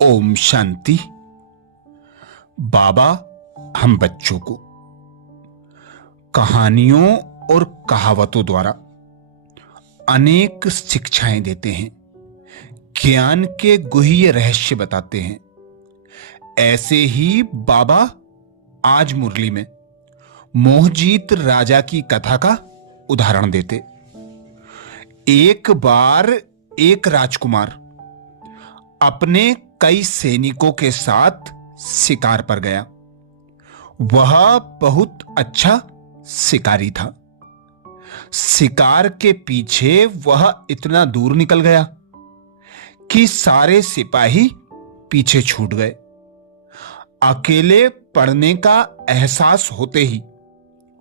ओम शांति। बाबा हम बच्चों को कहानियों और कहावतों द्वारा अनेक शिक्षाएं देते हैं, ज्ञान के गुह्य रहस्य बताते हैं। ऐसे ही बाबा आज मुरली में मोहजीत राजा की कथा का उदाहरण देते। एक बार एक राजकुमार अपने कई सैनिकों के साथ शिकार पर गया। वह बहुत अच्छा शिकारी था। शिकार के पीछे वह इतना दूर निकल गया कि सारे सिपाही पीछे छूट गए। अकेले पड़ने का एहसास होते ही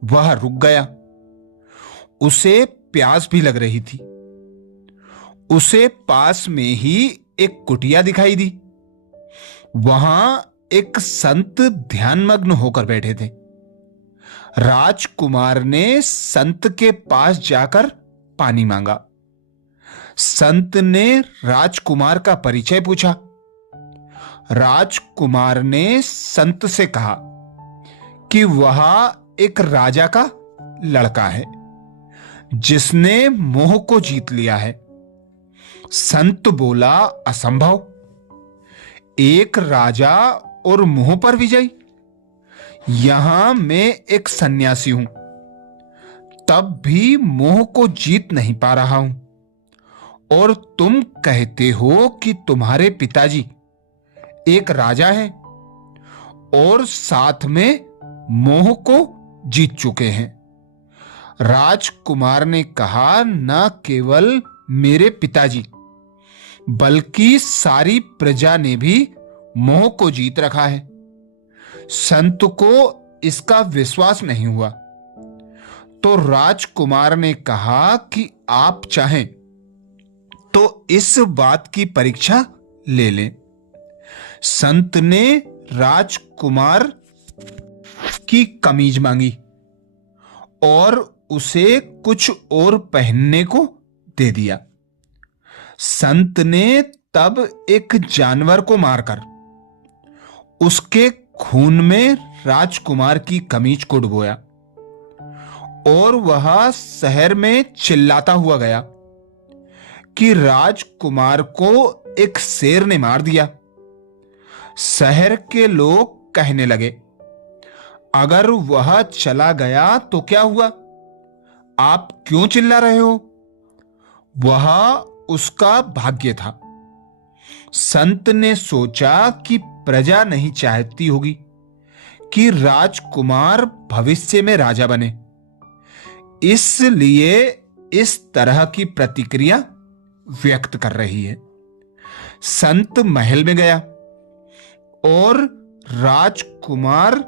वह रुक गया। उसे प्यास भी लग रही थी। उसे पास में ही एक कुटिया दिखाई दी। वहां एक संत ध्यानमग्न होकर बैठे थे। राजकुमार ने संत के पास जाकर पानी मांगा। संत ने राजकुमार का परिचय पूछा। राजकुमार ने संत से कहा कि वह एक राजा का लड़का है जिसने मोह को जीत लिया है। संत बोला, असंभव, एक राजा और मोह पर विजय? यहां मैं एक सन्यासी हूं, तब भी मोह को जीत नहीं पा रहा हूं, और तुम कहते हो कि तुम्हारे पिताजी एक राजा हैं और साथ में मोह को जीत चुके हैं। राजकुमार ने कहा, न केवल मेरे पिताजी बल्कि सारी प्रजा ने भी मोह को जीत रखा है। संत को इसका विश्वास नहीं हुआ तो राजकुमार ने कहा कि आप चाहें तो इस बात की परीक्षा ले लें। संत ने राजकुमार की कमीज मांगी और उसे कुछ और पहनने को दे दिया। संत ने तब एक जानवर को मारकर उसके खून में राजकुमार की कमीज को डुबोया और वह शहर में चिल्लाता हुआ गया कि राजकुमार को एक शेर ने मार दिया। शहर के लोग कहने लगे, अगर वह चला गया तो क्या हुआ? आप क्यों चिल्ला रहे हो? वह उसका भाग्य था। संत ने सोचा कि प्रजा नहीं चाहती होगी कि राजकुमार भविष्य में राजा बने, इसलिए इस तरह की प्रतिक्रिया व्यक्त कर रही है। संत महल में गया और राजकुमार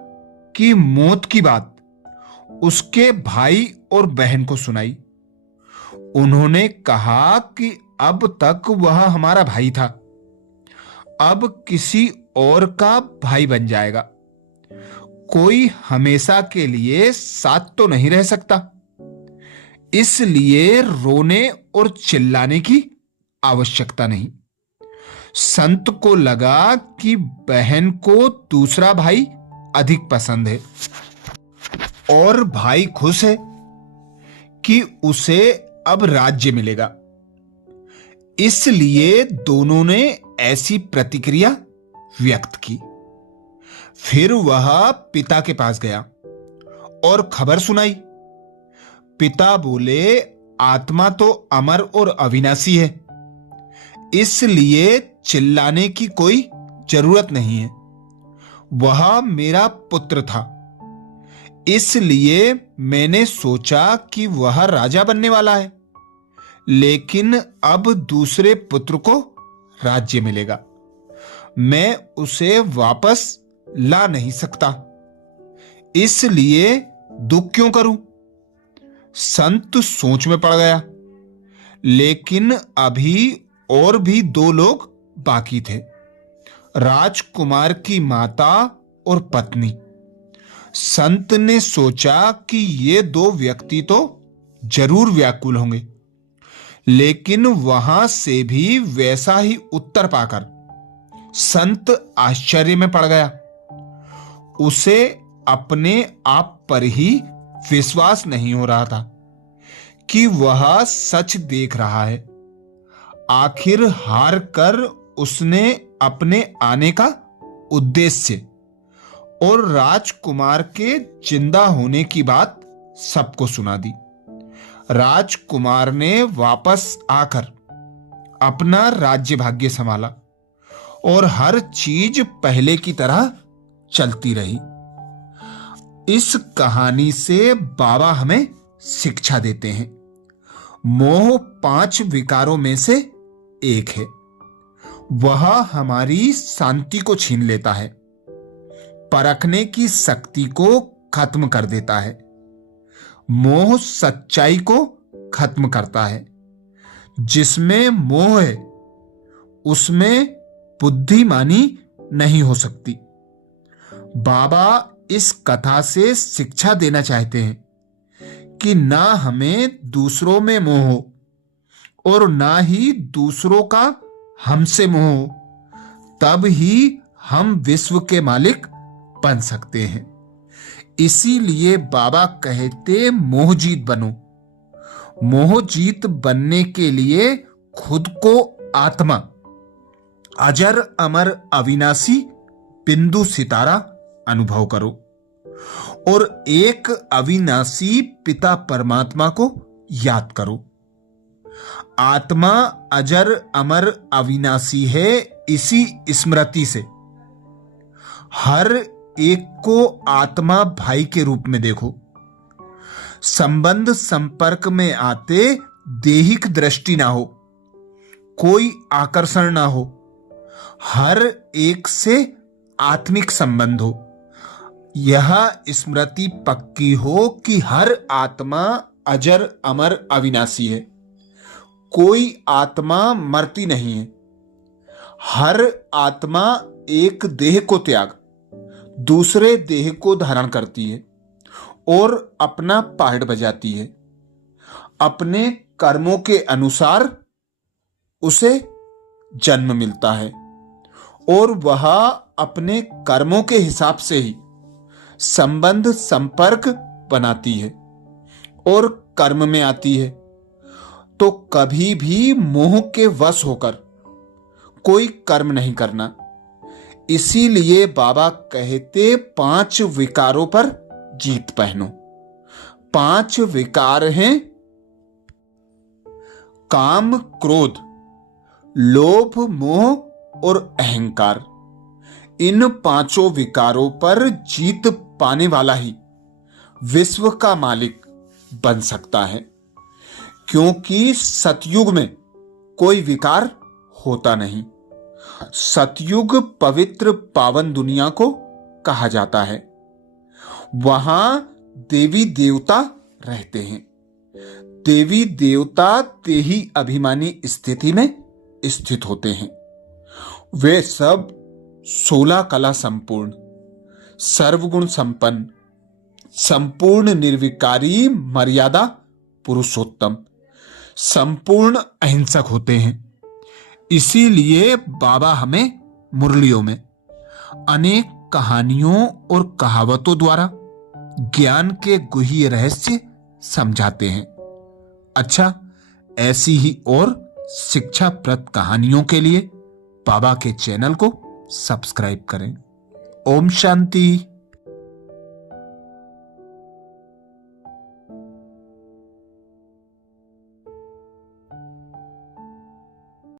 की मौत की बात उसके भाई और बहन को सुनाई। उन्होंने कहा कि अब तक वह हमारा भाई था, अब किसी और का भाई बन जाएगा। कोई हमेशा के लिए साथ तो नहीं रह सकता, इसलिए रोने और चिल्लाने की आवश्यकता नहीं। संत को लगा कि बहन को दूसरा भाई अधिक पसंद है और भाई खुश है कि उसे अब राज्य मिलेगा, इसलिए दोनों ने ऐसी प्रतिक्रिया व्यक्त की। फिर वह पिता के पास गया और खबर सुनाई। पिता बोले, आत्मा तो अमर और अविनाशी है, इसलिए चिल्लाने की कोई जरूरत नहीं है। वह मेरा पुत्र था, इसलिए मैंने सोचा कि वह राजा बनने वाला है, लेकिन अब दूसरे पुत्र को राज्य मिलेगा। मैं उसे वापस ला नहीं सकता, इसलिए दुख क्यों करूं? संत सोच में पड़ गया, लेकिन अभी और भी दो लोग बाकी थे, राजकुमार की माता और पत्नी। संत ने सोचा कि ये दो व्यक्ति तो जरूर व्याकुल होंगे, लेकिन वहां से भी वैसा ही उत्तर पाकर संत आश्चर्य में पड़ गया। उसे अपने आप पर ही विश्वास नहीं हो रहा था कि वह सच देख रहा है। आखिर हार कर उसने अपने आने का उद्देश्य और राजकुमार के जिंदा होने की बात सबको सुना दी। राजकुमार ने वापस आकर अपना राज्य भाग्य संभाला और हर चीज पहले की तरह चलती रही। इस कहानी से बाबा हमें शिक्षा देते हैं। मोह 5 विकारों में से एक है। वह हमारी शांति को छीन लेता है, परखने की शक्ति को खत्म कर देता है। मोह सच्चाई को खत्म करता है। जिसमें मोह है उसमें बुद्धिमानी नहीं हो सकती। बाबा इस कथा से शिक्षा देना चाहते हैं कि ना हमें दूसरों में मोह हो और ना ही दूसरों का हमसे मोह हो, तब ही हम विश्व के मालिक बन सकते हैं। इसीलिए बाबा कहते मोहजीत बनो। मोहजीत बनने के लिए खुद को आत्मा, अजर अमर अविनाशी बिंदु सितारा अनुभव करो और एक अविनाशी पिता परमात्मा को याद करो। आत्मा अजर अमर अविनाशी है। इसी स्मृति से हर एक को आत्मा भाई के रूप में देखो। संबंध संपर्क में आते देहिक दृष्टि ना हो, कोई आकर्षण ना हो, हर एक से आत्मिक संबंध हो। यह स्मृति पक्की हो कि हर आत्मा अजर अमर अविनाशी है। कोई आत्मा मरती नहीं है। हर आत्मा एक देह को त्याग दूसरे देह को धारण करती है और अपना पार्ट बजाती है। अपने कर्मों के अनुसार उसे जन्म मिलता है और वह अपने कर्मों के हिसाब से ही संबंध संपर्क बनाती है और कर्म में आती है। तो कभी भी मोह के वश होकर कोई कर्म नहीं करना। इसीलिए बाबा कहते 5 विकारों पर जीत पहनो। 5 विकार हैं काम, क्रोध, लोभ, मोह और अहंकार। इन 5 विकारों पर जीत पाने वाला ही विश्व का मालिक बन सकता है, क्योंकि सतयुग में कोई विकार होता नहीं। सतयुग पवित्र पावन दुनिया को कहा जाता है। वहां देवी देवता रहते हैं। देवी देवता तेही अभिमानी स्थिति में स्थित होते हैं। वे सब 16 कला संपूर्ण, सर्वगुण संपन्न, संपूर्ण निर्विकारी, मर्यादा पुरुषोत्तम, संपूर्ण अहिंसक होते हैं। इसीलिए बाबा हमें मुरलियों में अनेक कहानियों और कहावतों द्वारा ज्ञान के गुह्य रहस्य समझाते हैं। अच्छा, ऐसी ही और शिक्षाप्रद कहानियों के लिए बाबा के चैनल को सब्सक्राइब करें। ओम शांति।